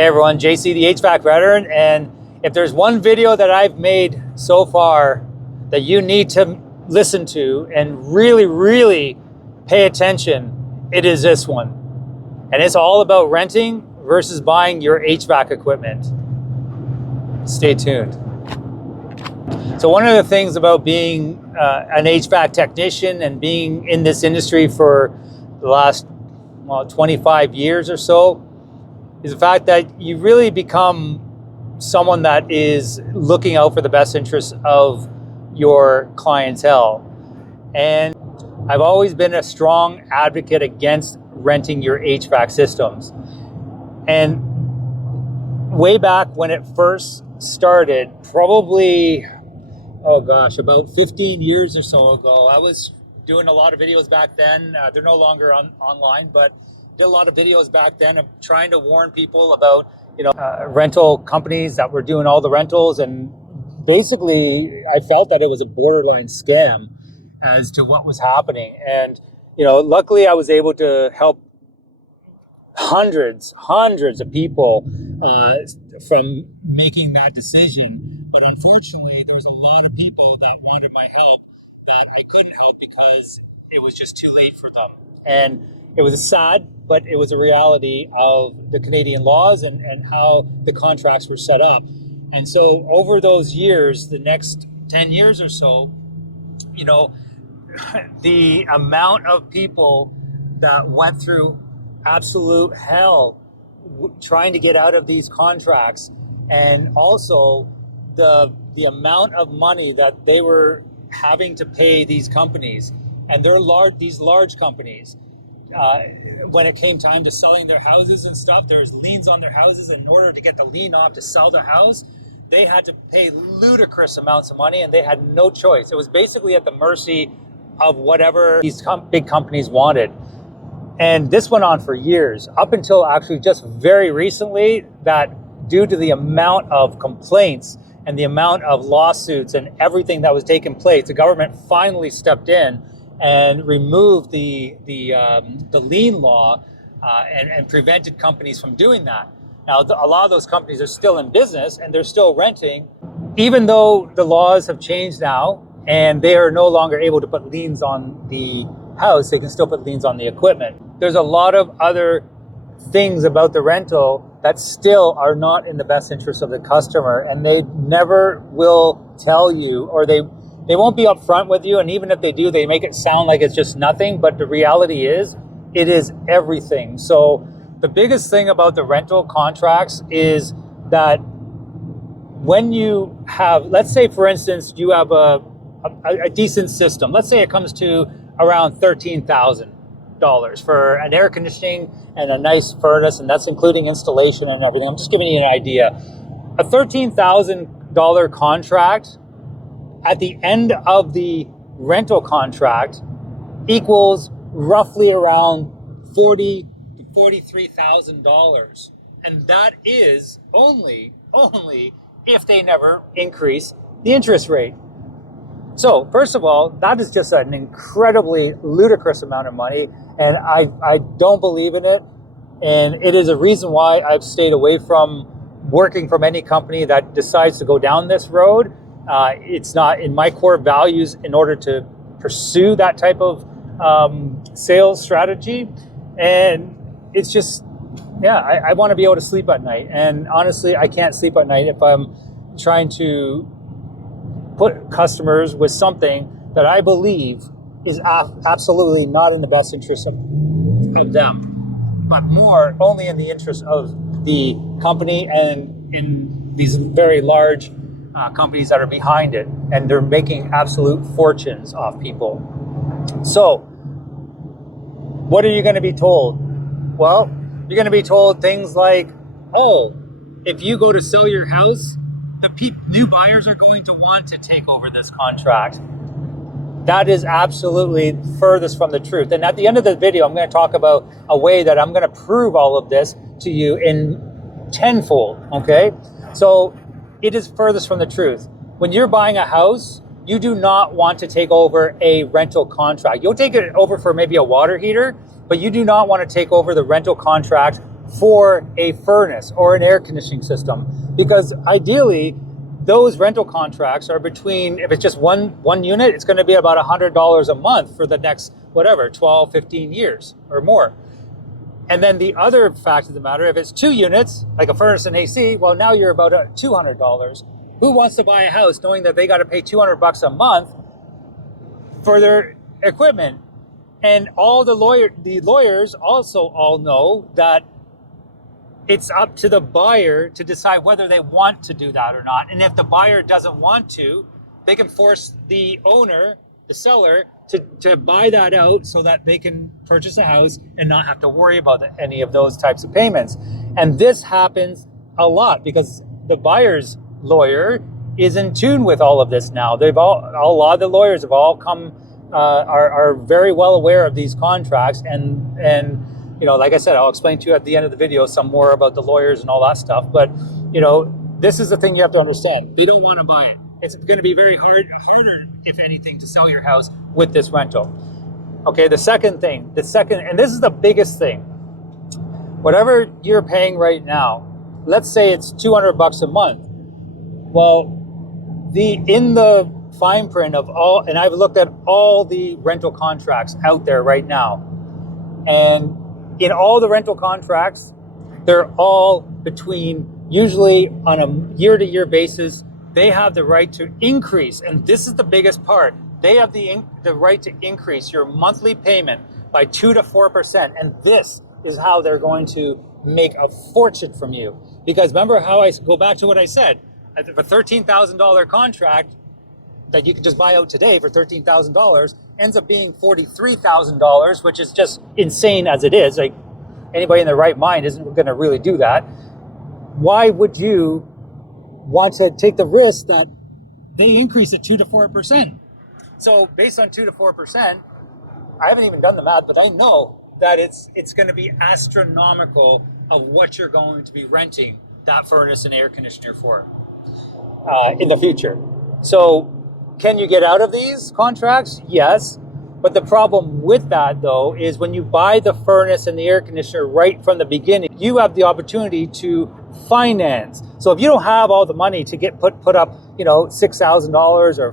Hey everyone, JC the HVAC veteran, and if there's one video that I've made so far that you need to listen to and really pay attention, it is this one. And it's all about renting versus buying your HVAC equipment. Stay tuned. So one of the things about being an HVAC technician and being in this industry for the last 25 years or so is the fact that you really become someone that is looking out for the best interests of your clientele. And I've always been a strong advocate against renting your HVAC systems. And way back when it first started, probably, about 15 years or so ago, I was doing a lot of videos back then. They're no longer online, but did a lot of videos back then of trying to warn people about, rental companies that were doing all the rentals. And basically, I felt that it was a borderline scam as to what was happening. And, luckily I was able to help hundreds of people from making that decision. But unfortunately, there was a lot of people that wanted my help that I couldn't help because it was just too late for them. And it was sad, but it was a reality of the Canadian laws and how the contracts were set up. And so over those years, the next 10 years or so, the amount of people that went through absolute hell trying to get out of these contracts, and also the amount of money that they were having to pay these companies, and these large companies, when it came time to selling their houses and stuff, there's liens on their houses. In order to get the lien off to sell their house, they had to pay ludicrous amounts of money, and they had no choice. It was basically at the mercy of whatever these big companies wanted. And this went on for years, up until actually just very recently, that due to the amount of complaints and the amount of lawsuits and everything that was taking place, the government finally stepped in and removed the lien law and prevented companies from doing that. Now, a lot of those companies are still in business and they're still renting, even though the laws have changed now and they are no longer able to put liens on the house. They can still put liens on the equipment. There's a lot of other things about the rental that still are not in the best interest of the customer, and they never will tell you, or they won't be upfront with you. And even if they do, they make it sound like it's just nothing, but the reality is it is everything. So the biggest thing about the rental contracts is that when you have, let's say for instance, you have a decent system. Let's say it comes to around $13,000 for an air conditioning and a nice furnace, and that's including installation and everything. I'm just giving you an idea. A $13,000 contract at the end of the rental contract equals roughly around $40,000 to $43,000, and that is only if they never increase the interest rate. So first of all, that is just an incredibly ludicrous amount of money, and I don't believe in it. And it is a reason why I've stayed away from working from any company that decides to go down this road. It's not in my core values in order to pursue that type of sales strategy. And it's just, I want to be able to sleep at night. And honestly, I can't sleep at night if I'm trying to put customers with something that I believe is absolutely not in the best interest of them, but more only in the interest of the company and in these very large companies that are behind it, and they're making absolute fortunes off people. So what are you going to be told? Well, you're going to be told things like, if you go to sell your house, the new buyers are going to want to take over this contract. That is absolutely furthest from the truth. And at the end of the video, I'm going to talk about a way that I'm going to prove all of this to you in tenfold, okay? So it is furthest from the truth. When you're buying a house, you do not want to take over a rental contract. You'll take it over for maybe a water heater, but you do not want to take over the rental contract for a furnace or an air conditioning system, because ideally those rental contracts are between, if it's just one unit, it's going to be about $100 a month for the next, whatever, 12, 15 years or more. And then the other fact of the matter, if it's 2 units, like a furnace and AC, well, now you're about $200. Who wants to buy a house knowing that they got to pay $200 a month for their equipment? And all the lawyers also all know that it's up to the buyer to decide whether they want to do that or not. And if the buyer doesn't want to, they can force the owner, the seller, to buy that out so that they can purchase a house and not have to worry about any of those types of payments. And this happens a lot because the buyer's lawyer is in tune with all of this now. A lot of the lawyers have all come, are very well aware of these contracts, and you know, like I said, I'll explain to you at the end of the video some more about the lawyers and all that stuff. But you know, this is the thing you have to understand. They don't want to buy it. It's going to be very harder, if anything, to sell your house with this rental. Okay, the second, and this is the biggest thing. Whatever you're paying right now, let's say it's $200 a month. Well, in the fine print of all, and I've looked at all the rental contracts out there right now, and in all the rental contracts, they're all between, usually on a year-to-year basis, they have the right to increase, and this is the biggest part. They have the right to increase your monthly payment by 2 to 4%, and this is how they're going to make a fortune from you. Because remember how I go back to what I said, a $13,000 contract that you can just buy out today for $13,000 ends up being $43,000, which is just insane as it is. Like, anybody in their right mind isn't going to really do that. Why would you want to take the risk that they increase it 2 to 4%? So based on 2 to 4%, I haven't even done the math, but I know that it's going to be astronomical of what you're going to be renting that furnace and air conditioner for in the future. So can you get out of these contracts? Yes. But the problem with that, though, is when you buy the furnace and the air conditioner right from the beginning, you have the opportunity to finance. So if you don't have all the money to get put up, you know, $6,000 or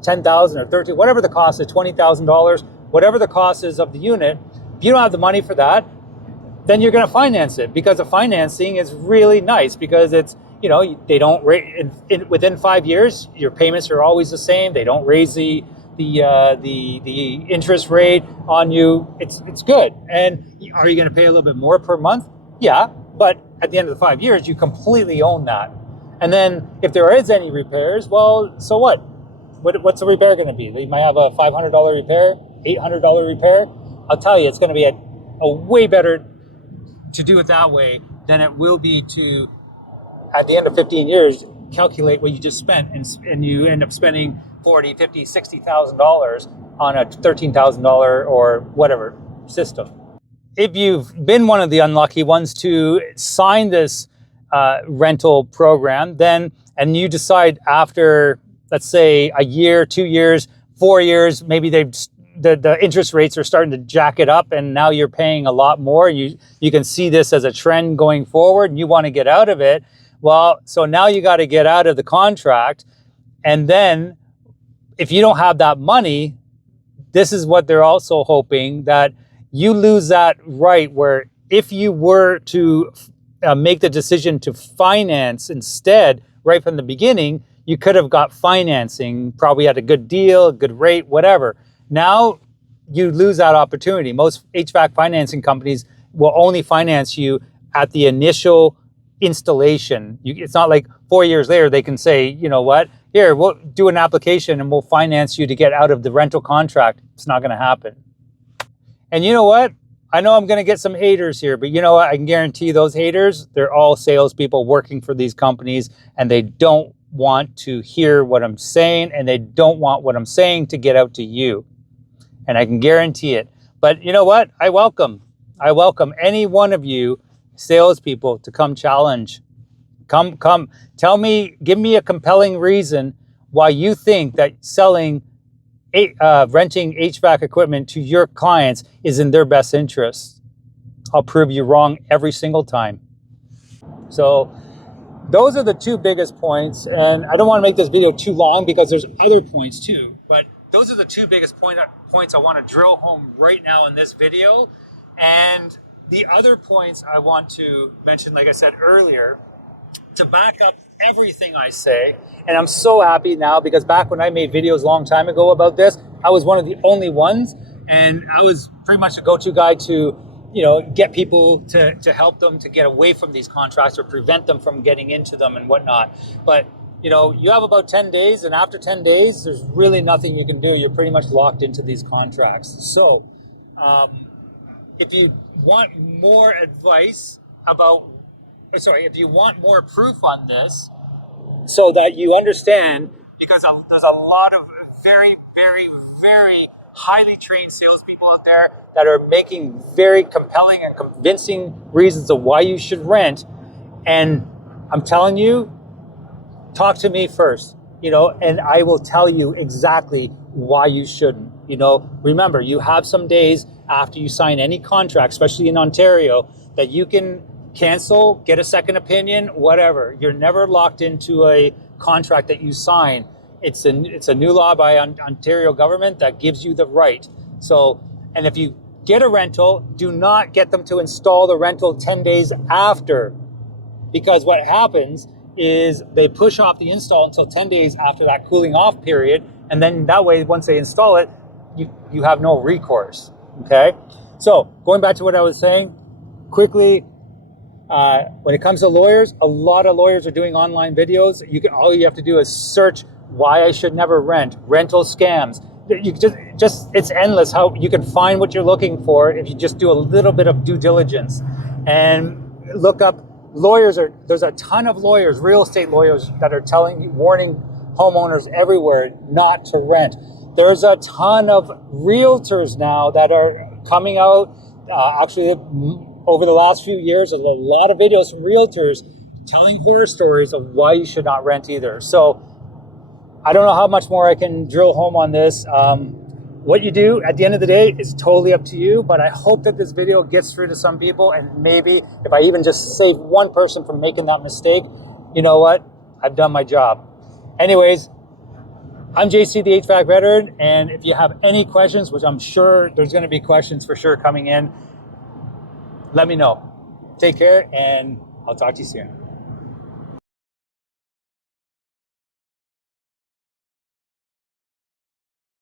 $10,000 or $13,000, whatever the cost is, $20,000, whatever the cost is of the unit, if you don't have the money for that, then you're going to finance it, because the financing is really nice, because it's, you know, they don't within 5 years, your payments are always the same. They don't raise the interest rate on you. It's good. And are you going to pay a little bit more per month? Yeah, but at the end of the 5 years, you completely own that. And then if there is any repairs, well, so what? What's the repair going to be? They might have a $500 repair, $800 repair. I'll tell you, it's going to be a way better to do it that way than it will be to, at the end of 15 years, calculate what you just spent, and you end up spending $40,000, $50,000, $60,000 on a $13,000 or whatever system. If you've been one of the unlucky ones to sign this rental program, and you decide after, let's say, a year, 2 years, 4 years, maybe the interest rates are starting to jack it up, and now you're paying a lot more. You can see this as a trend going forward, and you want to get out of it. Well, so now you got to get out of the contract. And then if you don't have that money, this is what they're also hoping, that you lose that right, where if you were to make the decision to finance instead right from the beginning, you could have got financing, probably at a good deal, a good rate, whatever. Now you lose that opportunity. Most HVAC financing companies will only finance you at the initial installation. It's not like 4 years later they can say, you know what, here, we'll do an application and we'll finance you to get out of the rental contract. It's not going to happen. And you know what? I know I'm going to get some haters here, but you know what? I can guarantee those haters, they're all salespeople working for these companies, and they don't want to hear what I'm saying, and they don't want what I'm saying to get out to you. And I can guarantee it. But you know what? I welcome any one of you salespeople to come challenge. Come, tell me, give me a compelling reason why you think that renting HVAC equipment to your clients is in their best interest. I'll prove you wrong every single time. So those are the two biggest points, and I don't want to make this video too long because there's other points too, but those are the two biggest points I want to drill home right now in this video. And the other points I want to mention, like I said earlier, to back up everything I say. And I'm so happy now because back when I made videos a long time ago about this, I was one of the only ones, and I was pretty much a go-to guy to, you know, get people to help them to get away from these contracts or prevent them from getting into them and whatnot. But, you know, you have about 10 days, and after 10 days, there's really nothing you can do. You're pretty much locked into these contracts. So if you want more advice about, if you want more proof on this so that you understand, because there's a lot of very, very, very highly trained salespeople out there that are making very compelling and convincing reasons of why you should rent. And I'm telling you, talk to me first, you know, and I will tell you exactly why you shouldn't. You know, remember, you have some days after you sign any contract, especially in Ontario, that you can cancel, get a second opinion, whatever. You're never locked into a contract that you sign. It's a new law by Ontario government that gives you the right. So, and if you get a rental, do not get them to install the rental 10 days after, because what happens is they push off the install until 10 days after that cooling off period. And then that way, once they install it, you have no recourse, okay? So going back to what I was saying, quickly, when it comes to lawyers, a lot of lawyers are doing online videos. All you have to do is search why I should never rent, rental scams. You just it's endless how you can find what you're looking for if you just do a little bit of due diligence and look up lawyers. There's a ton of lawyers, real estate lawyers, that are warning homeowners everywhere not to rent. There's a ton of realtors now that are coming out. Actually, over the last few years, there's a lot of videos from realtors telling horror stories of why you should not rent either. So I don't know how much more I can drill home on this. What you do at the end of the day is totally up to you, but I hope that this video gets through to some people, and maybe if I even just save one person from making that mistake, you know what? I've done my job. Anyways, I'm JC, the HVAC veteran, and if you have any questions, which I'm sure there's going to be questions for sure coming in, let me know. Take care, and I'll talk to you soon.